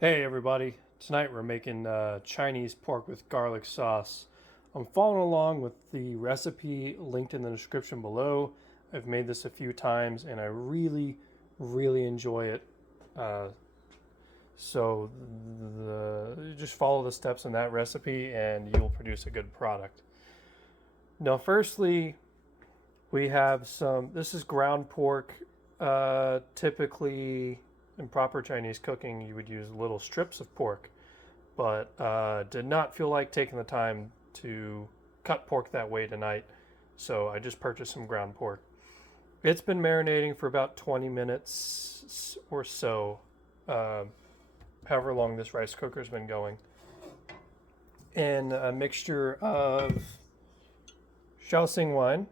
Hey everybody, tonight we're making Chinese pork with garlic sauce. I'm following along with the recipe linked in the description below. I've made this a few times and I really enjoy it. Uh, just follow the steps in that recipe and you'll produce a good product. Now, firstly, we have this is ground pork. Typically, in proper Chinese cooking, you would use little strips of pork, but did not feel like taking the time to cut pork that way tonight, so I just purchased some ground pork. It's been marinating for about 20 minutes or so, uh, however long this rice cooker's been going, in a mixture of Shaoxing wine,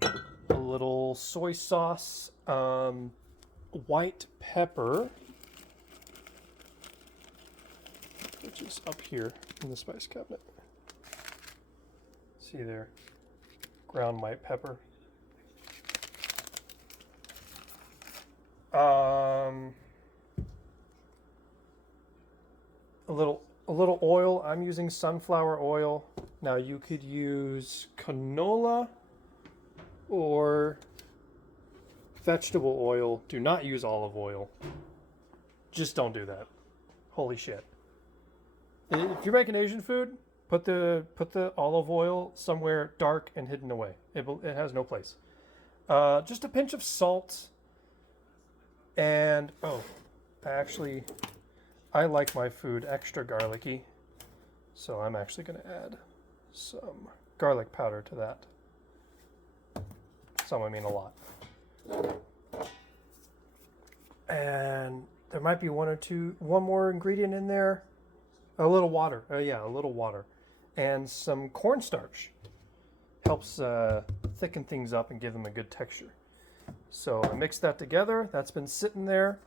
a little soy sauce, white pepper, which is up here in the spice cabinet. See there, ground white pepper. A little oil. I'm using sunflower oil. Now you could use canola or vegetable oil. Do not use olive oil. Just don't do that. Holy shit. If you're making Asian food, put the olive oil somewhere dark and hidden away. It has no place. Just a pinch of salt, and I like my food extra garlicky, so I'm actually going to add some garlic powder to that. Some, I mean a lot. And there might be one more ingredient in there. A little water. Oh yeah, a little water. And some cornstarch. Helps thicken things up and give them a good texture. So I mixed that together. That's been sitting there.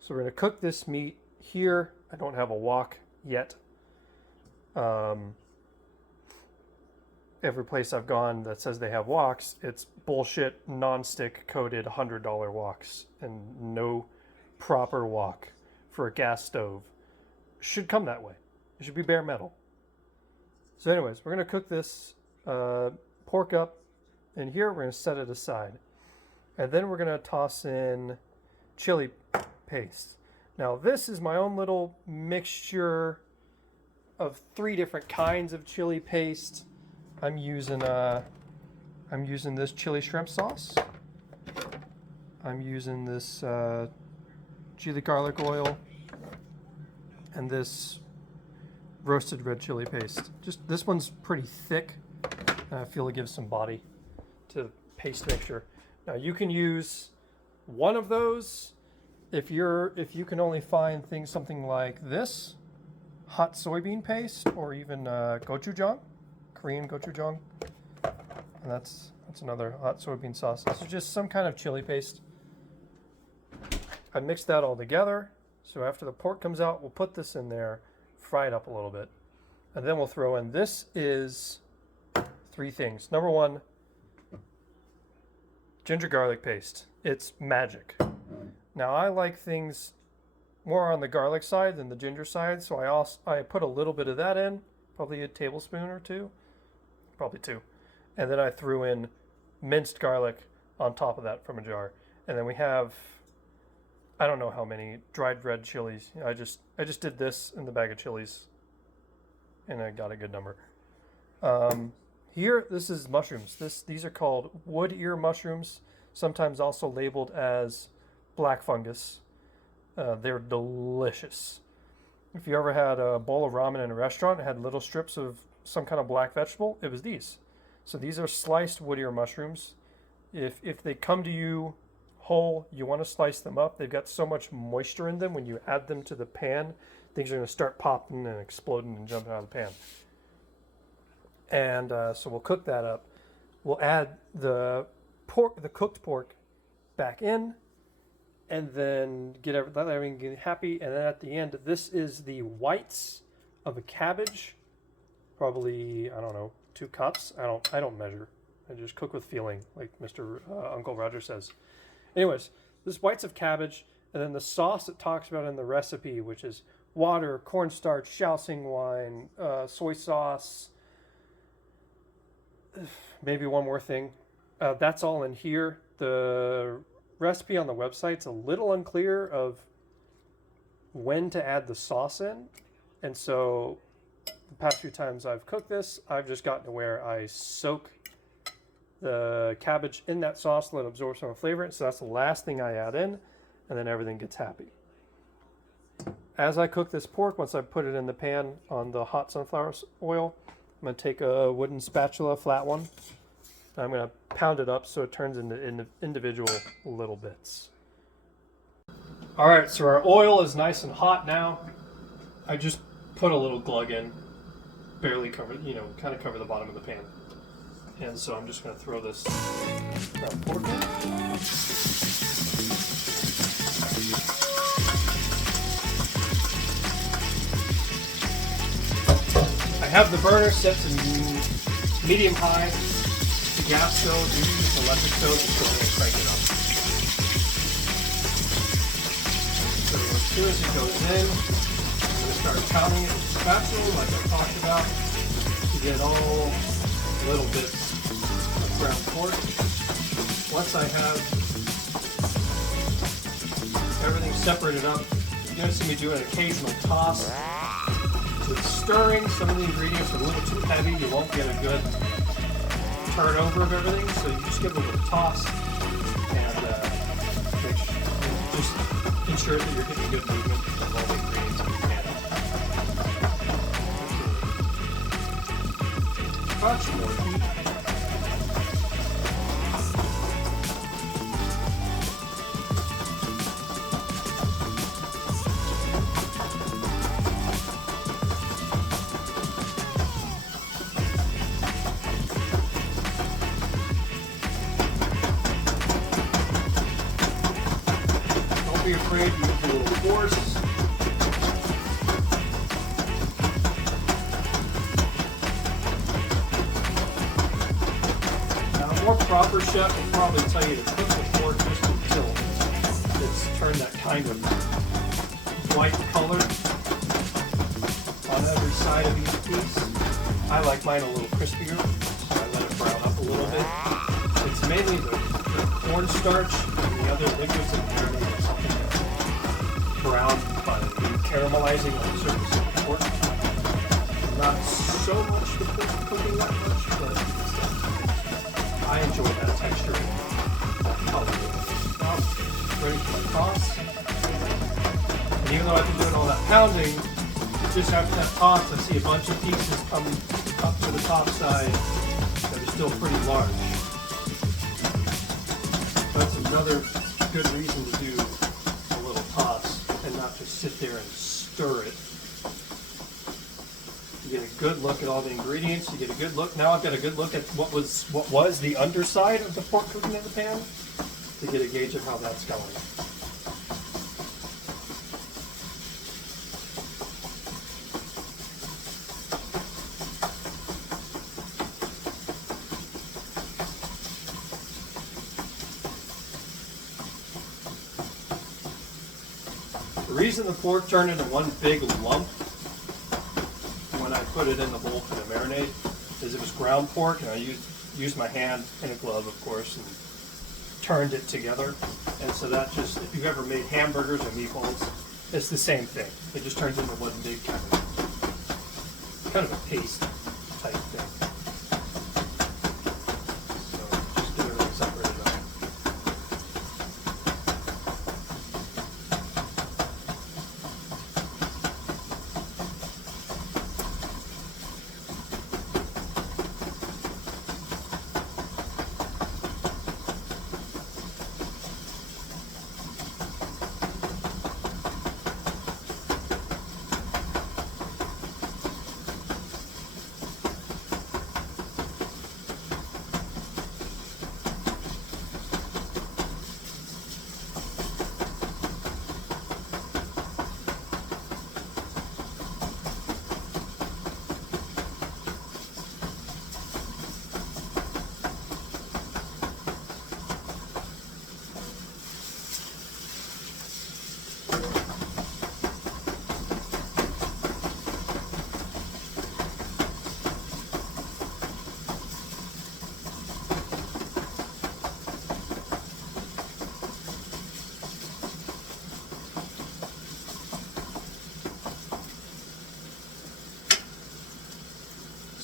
So we're going to cook this meat here. I don't have a wok yet. Every place I've gone that says they have woks, it's bullshit, non-stick coated $100 woks, and no proper wok for a gas stove should come that way. It should be bare metal. So anyways, we're going to cook this pork up in here. We're going to set it aside. And then we're going to toss in chili paste. Now this is my own little mixture of 3 different kinds of chili paste. I'm using this chili shrimp sauce. I'm using this chili garlic oil and this roasted red chili paste. Just this one's pretty thick, and I feel it gives some body to the paste mixture. Now you can use one of those if you can only find something like this hot soybean paste, or even gochujang, Korean gochujang, and that's another hot soybean sauce. This is just some kind of chili paste. I mixed that all together. So after the pork comes out, we'll put this in there, fry it up a little bit, and then we'll throw in. This is 3 things. Number 1, ginger garlic paste. It's magic. Now I like things more on the garlic side than the ginger side, so I put a little bit of that in, probably a tablespoon or 2, probably 2, and then I threw in minced garlic on top of that from a jar, and then we have, I don't know how many dried red chilies. I just did this in the bag of chilies, and I got a good number. Here, this is mushrooms. These are called wood ear mushrooms, sometimes also labeled as black fungus. They're delicious. If you ever had a bowl of ramen in a restaurant and had little strips of some kind of black vegetable, it was these. So these are sliced wood ear mushrooms. If they come to you whole, you want to slice them up. They've got so much moisture in them. When you add them to the pan, things are going to start popping and exploding and jumping out of the pan. And so we'll cook that up. We'll add the cooked pork back in, and then let everything get happy. And then at the end, this is the whites of a cabbage. Probably, I don't know, 2 cups. I don't measure. I just cook with feeling, like Mr. Uncle Roger says. Anyways, this whites of cabbage, And then the sauce it talks about in the recipe, which is water, cornstarch, Shaoxing wine, soy sauce, maybe one more thing. That's all in here. The recipe on the website's a little unclear of when to add the sauce in. And so the past few times I've cooked this, I've just gotten to where I soak the cabbage in that sauce, let it absorb some of the flavor. So that's the last thing I add in, and then everything gets happy. As I cook this pork, once I put it in the pan on the hot sunflower oil, I'm going to take a wooden spatula, a flat one. I'm going to pound it up so it turns into individual little bits. All right, so our oil is nice and hot now. I just put a little glug in, barely cover, kind of cover the bottom of the pan. And so I'm just going to throw this ground pork in. I have the burner set to medium high. The gas stove, you use an electric stove, just go ahead and crank it up. So as soon as it goes in, I'm going to start pounding it with the spatula, like I talked about, to get all little bits of ground pork. Once I have everything separated up, you're going to see me do an occasional toss. With stirring, some of the ingredients are a little too heavy. You won't get a good turnover of everything, so you just give it a little toss and just ensure that you're getting good movement of all the ingredients in your pan. Much more heat. Be afraid to use a little force. Now, a more proper chef will probably tell you to cook the pork just until it's turned that kind of white color on every side of each piece. I like mine a little crispier, so I let it brown up a little bit. It's mainly the cornstarch and the other liquids in there. Brown by caramelizing on the surface of the pork. Not so much the pork cooking that much, but I enjoy that texture and that color. Now, ready for my toss. And even though I've been doing all that pounding, just after that toss, I see a bunch of pieces come up to the top side that are still pretty large. That's another good reason to do a little toss. And not just sit there and stir it. You get a good look at all the ingredients. You get a good look. Now I've got a good look at what was the underside of the pork cooking in the pan to get a gauge of how that's going. The reason the pork turned into one big lump when I put it in the bowl for the marinade is it was ground pork, and I used my hand and a glove, of course, and turned it together. And so that just, if you've ever made hamburgers or meatballs, it's the same thing. It just turns into one big kind of a paste type thing. So just get everything separated up.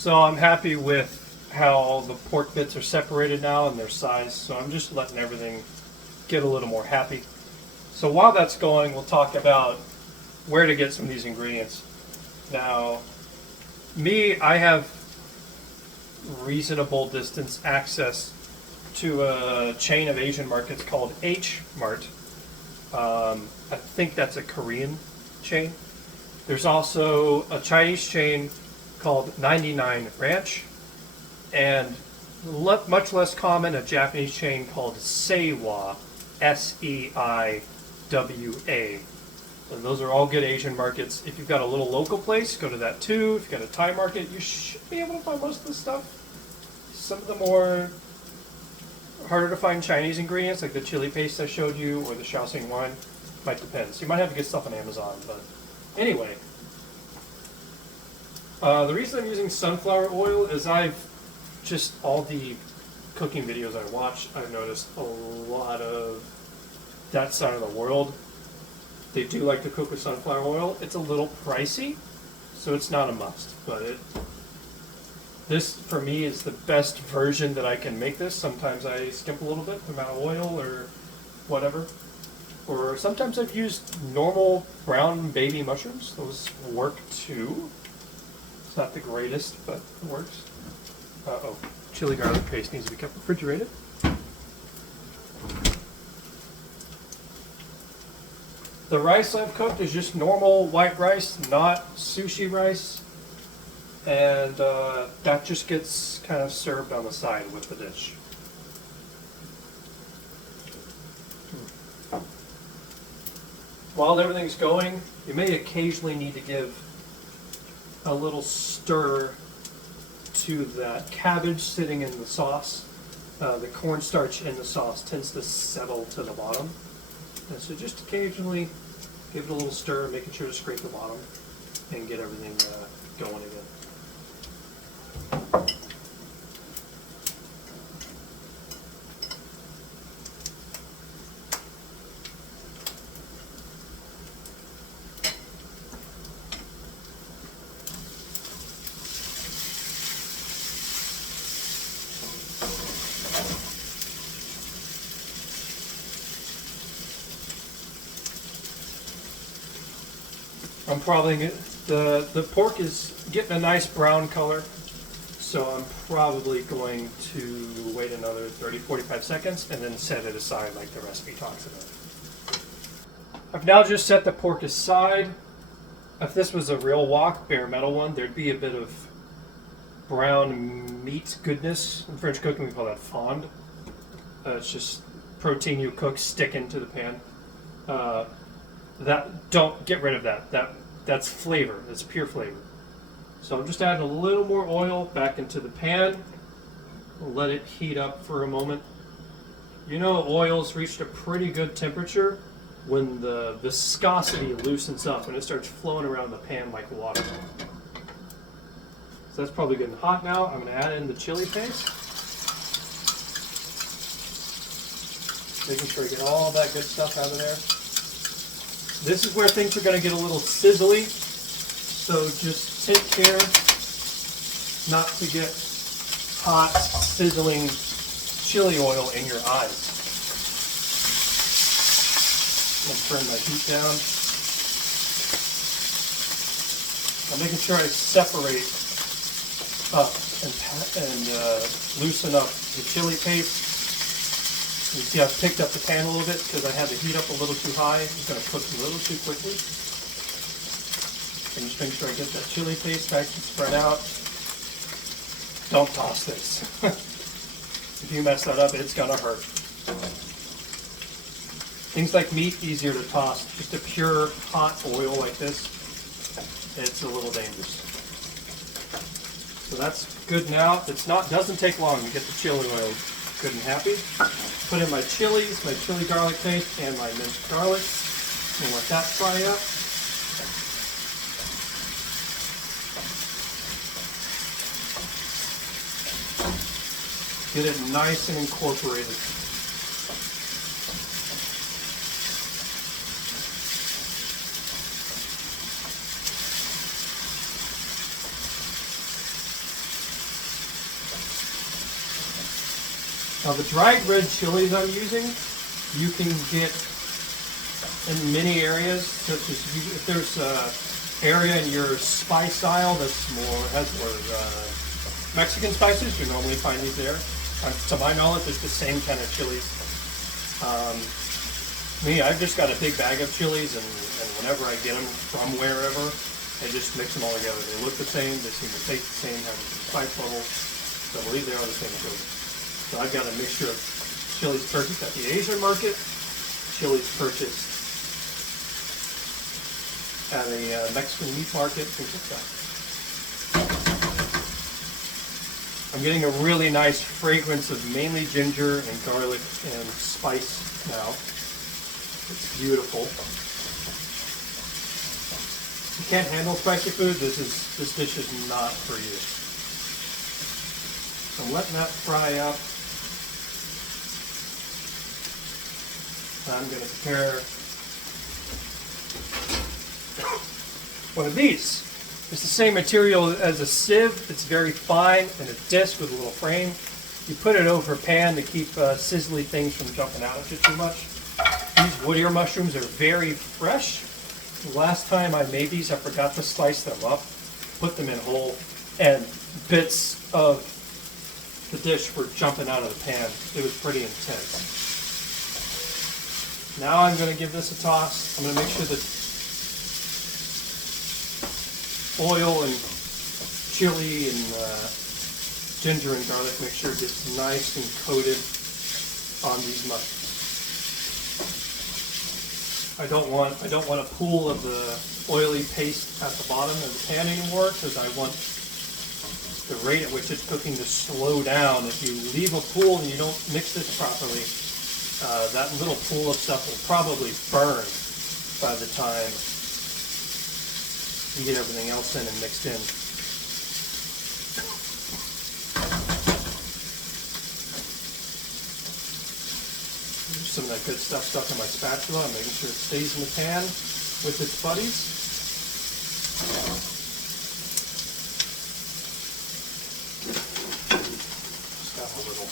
So I'm happy with how the pork bits are separated now and their size. So I'm just letting everything get a little more happy. So while that's going, we'll talk about where to get some of these ingredients. Now, I have reasonable distance access to a chain of Asian markets called H Mart. I think that's a Korean chain. There's also a Chinese chain called 99 Ranch, and much less common, a Japanese chain called Seiwa, Seiwa. And those are all good Asian markets. If you've got a little local place, go to that too. If you've got a Thai market, you should be able to find most of the stuff. Some of the more harder to find Chinese ingredients, like the chili paste I showed you, or the Shaoxing wine, might depend. So you might have to get stuff on Amazon, but anyway. The reason I'm using sunflower oil is all the cooking videos I watch, I've noticed a lot of that side of the world, they do like to cook with sunflower oil. It's a little pricey, so it's not a must, but this for me is the best version that I can make this. Sometimes I skimp a little bit, the amount of oil or whatever. Or sometimes I've used normal brown baby mushrooms. Those work too. It's not the greatest, but it works. Uh-oh, chili garlic paste needs to be kept refrigerated. The rice I've cooked is just normal white rice, not sushi rice. And that just gets kind of served on the side with the dish. While everything's going, you may occasionally need to give a little stir to that cabbage sitting in the sauce. The cornstarch in the sauce tends to settle to the bottom. And so just occasionally give it a little stir, making sure to scrape the bottom and get everything going again. I'm probably the pork is getting a nice brown color, so I'm probably going to wait another 30-45 seconds and then set it aside like the recipe talks about. I've now just set the pork aside. If this was a real wok, bare metal one, there'd be a bit of brown meat goodness. In French cooking, we call that fond. It's just protein you cook, stick into the pan. Don't get rid of that. That's flavor. That's pure flavor. So I'm just adding a little more oil back into the pan. We'll let it heat up for a moment. You know, oil's reached a pretty good temperature when the viscosity loosens up and it starts flowing around the pan like water. So that's probably good and hot now. I'm going to add in the chili paste. Making sure I get all that good stuff out of there. This is where things are going to get a little sizzly, so just take care not to get hot, sizzling chili oil in your eyes. I'll turn my heat down. I'm making sure I separate up and loosen up the chili paste. You see I've picked up the pan a little bit because I had the heat up a little too high. It's going to cook a little too quickly. And just make sure I get that chili paste nice and spread out. Don't toss this. If you mess that up, it's going to hurt. Things like meat, easier to toss. Just a pure hot oil like this, it's a little dangerous. So that's good now. Doesn't take long to get the chili oil good and happy. Put in my chilies, my chili garlic paste, and my minced garlic, and let that fry up. Get it nice and incorporated. Now the dried red chilies I'm using, you can get in many areas, such as if there's an area in your spice aisle that's has more Mexican spices, you normally find these there. To my knowledge, it's the same kind of chilies. I've just got a big bag of chilies, and whenever I get them from wherever, I just mix them all together. They look the same, they seem to taste the same, have the same spice levels, so I believe they are the same chilies. So I've got a mixture of chilies purchased at the Asian market, chilies purchased at a Mexican meat market, things like that. I'm getting a really nice fragrance of mainly ginger and garlic and spice now. It's beautiful. If you can't handle spicy food, this dish is not for you. So I'm letting that fry up. I'm going to prepare one of these. It's the same material as a sieve. It's very fine and a disc with a little frame. You put it over a pan to keep sizzly things from jumping out at you too much. These wood ear mushrooms are very fresh. The last time I made these, I forgot to slice them up, put them in whole, and bits of the dish were jumping out of the pan. It was pretty intense. Now I'm going to give this a toss. I'm going to make sure that oil and chili and ginger and garlic mixture gets nice and coated on these mushrooms. I don't want a pool of the oily paste at the bottom of the pan anymore, because I want the rate at which it's cooking to slow down. If you leave a pool and you don't mix this properly, that little pool of stuff will probably burn by the time you get everything else in and mixed in. There's some of that good stuff stuck in my spatula. I'm making sure it stays in the pan with its buddies. Just got a little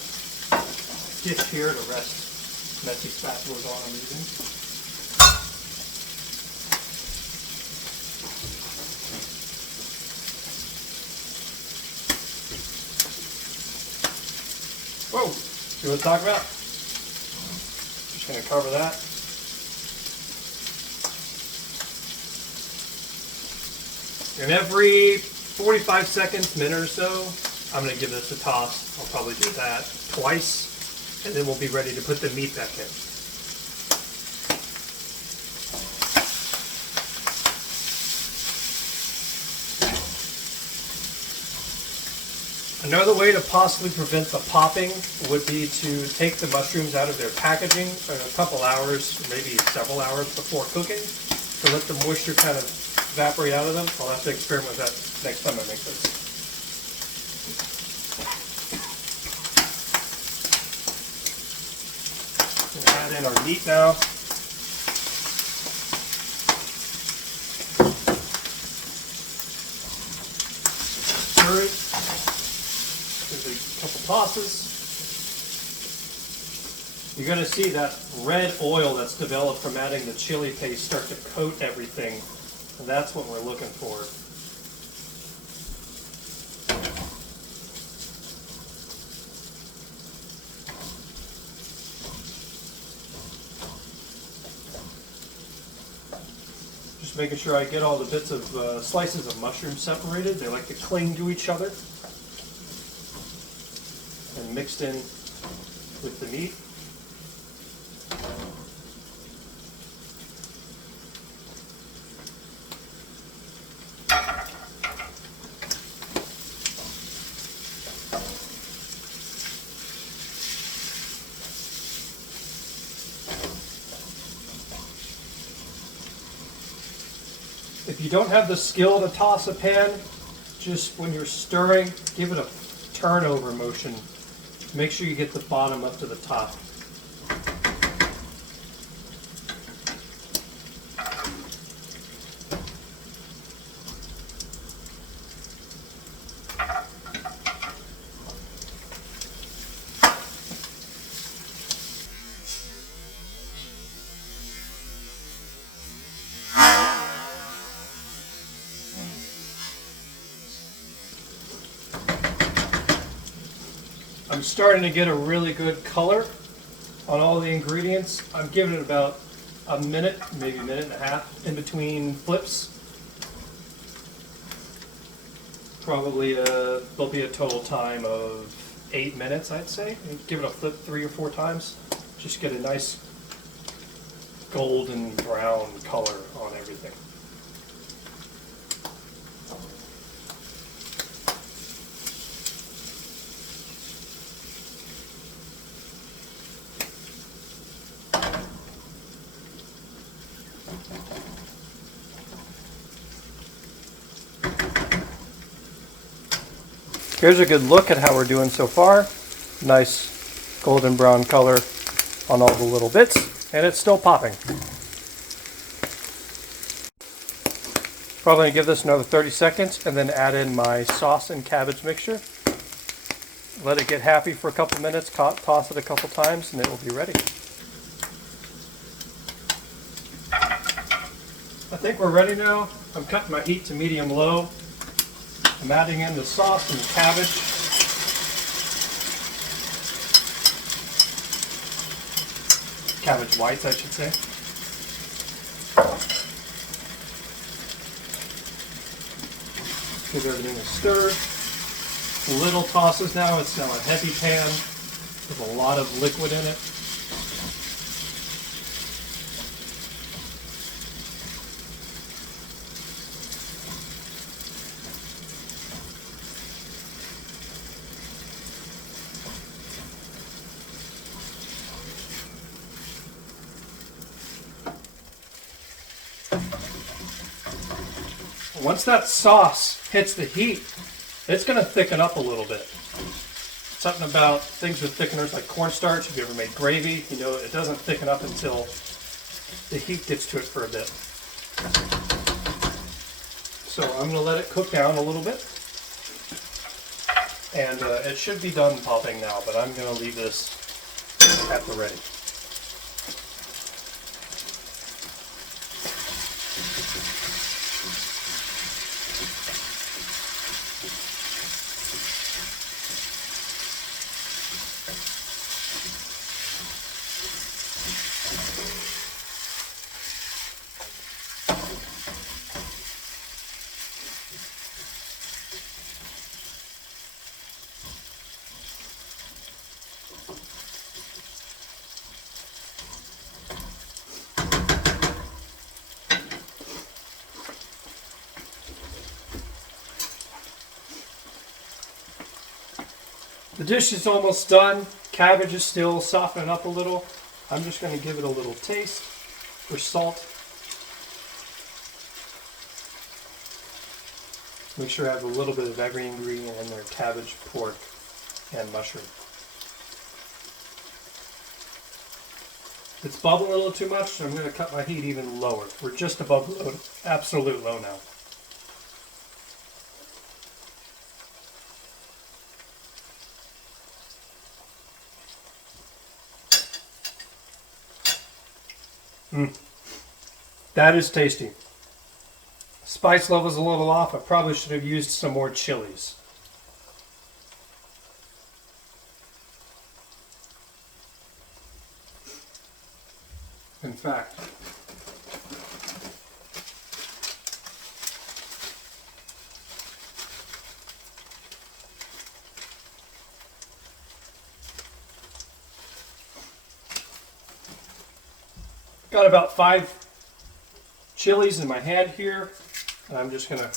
dish here to rest messy spatulas on I'm using. Whoa! See what I'm talking about? Just going to cover that. And every 45 seconds, minute or so, I'm going to give this a toss. I'll probably do that twice, and then we'll be ready to put the meat back in. Another way to possibly prevent the popping would be to take the mushrooms out of their packaging for a couple hours, maybe several hours before cooking, to let the moisture kind of evaporate out of them. I'll have to experiment with that next time I make this. We'll add in our meat now. Stir it. Give it a couple tosses. You're going to see that red oil that's developed from adding the chili paste start to coat everything, and that's what we're looking for. Just making sure I get all the bits of slices of mushroom separated. They like to cling to each other and mixed in with the meat. If you don't have the skill to toss a pan, just when you're stirring, give it a turnover motion. Make sure you get the bottom up to the top. I'm starting to get a really good color on all the ingredients. I'm giving it about a minute, maybe a minute and a half in between flips. Probably there'll be a total time of 8 minutes, I'd say. Give it a flip 3 or 4 times. Just get a nice golden brown color on everything. Here's a good look at how we're doing so far. Nice golden brown color on all the little bits, and it's still popping. Probably gonna give this another 30 seconds and then add in my sauce and cabbage mixture. Let it get happy for a couple minutes, toss it a couple times, and it will be ready. I think we're ready now. I'm cutting my heat to medium-low. I'm adding in the sauce and the cabbage. Cabbage whites, I should say. Give everything a stir. Little tosses now. It's now a heavy pan with a lot of liquid in it. Once that sauce hits the heat, it's going to thicken up a little bit. Something about things with thickeners like cornstarch, if you ever made gravy, you know it doesn't thicken up until the heat gets to it for a bit. So I'm going to let it cook down a little bit. And it should be done popping now, but I'm going to leave this at the ready. The dish is almost done. Cabbage is still softening up a little. I'm just going to give it a little taste for salt. Make sure I have a little bit of every ingredient in there: cabbage, pork, and mushroom. If it's bubbling a little too much, so I'm going to cut my heat even lower. We're just above low, absolute low now. That is tasty. Spice level's a little off. I probably should have used some more chilies. In fact, got about 5 chilies in my hand here, and I'm just going to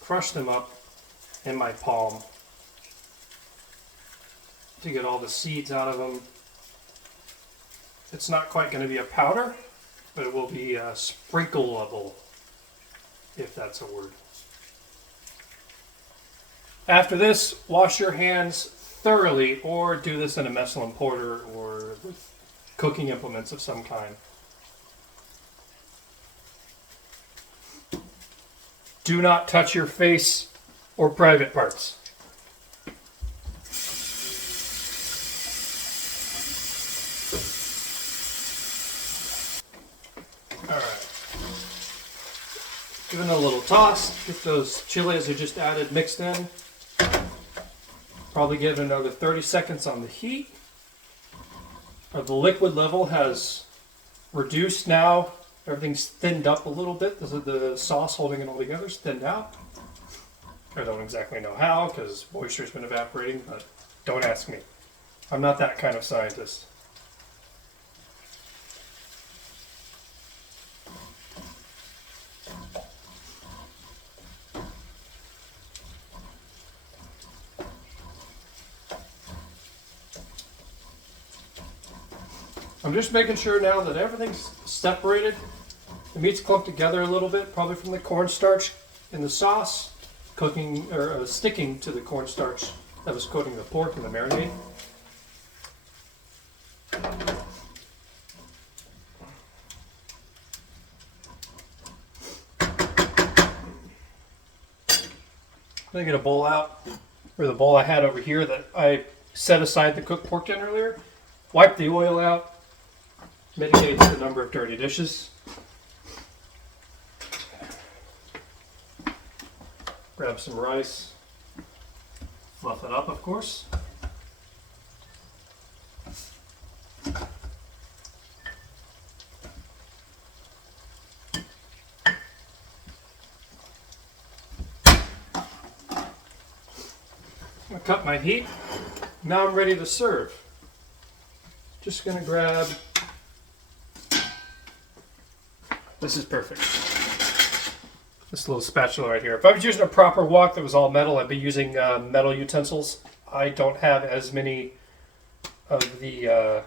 crush them up in my palm to get all the seeds out of them. It's not quite going to be a powder, but it will be sprinkleable, if that's a word. After this, wash your hands thoroughly, or do this in a Messel & Porter or with cooking implements of some kind. Do not touch your face or private parts. Alright. Give it a little toss. Get those chilies I just added mixed in. Probably give it another 30 seconds on the heat. The liquid level has reduced now. Everything's thinned up a little bit. The sauce holding it all together is thinned out. I don't exactly know how because moisture's been evaporating, but don't ask me. I'm not that kind of scientist. I'm just making sure now that everything's separated. The meat's clumped together a little bit, probably from the cornstarch in the sauce, cooking or sticking to the cornstarch that was coating the pork in the marinade. I'm gonna get a bowl out, or the bowl I had over here that I set aside the cooked pork in earlier. Wipe the oil out, mitigates the number of dirty dishes. Grab some rice, fluff it up, of course. I cut my heat. Now I'm ready to serve. Just gonna grab, this is perfect, this little spatula right here. If I was using a proper wok that was all metal, I'd be using metal utensils. I don't have as many of the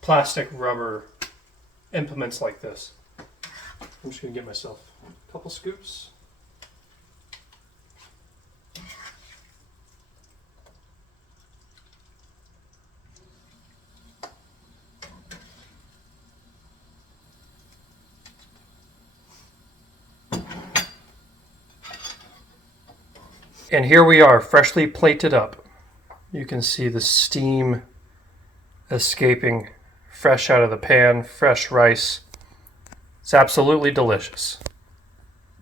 plastic rubber implements like this. I'm just gonna get myself a couple scoops. And here we are, freshly plated up. You can see the steam escaping fresh out of the pan, fresh rice. It's absolutely delicious.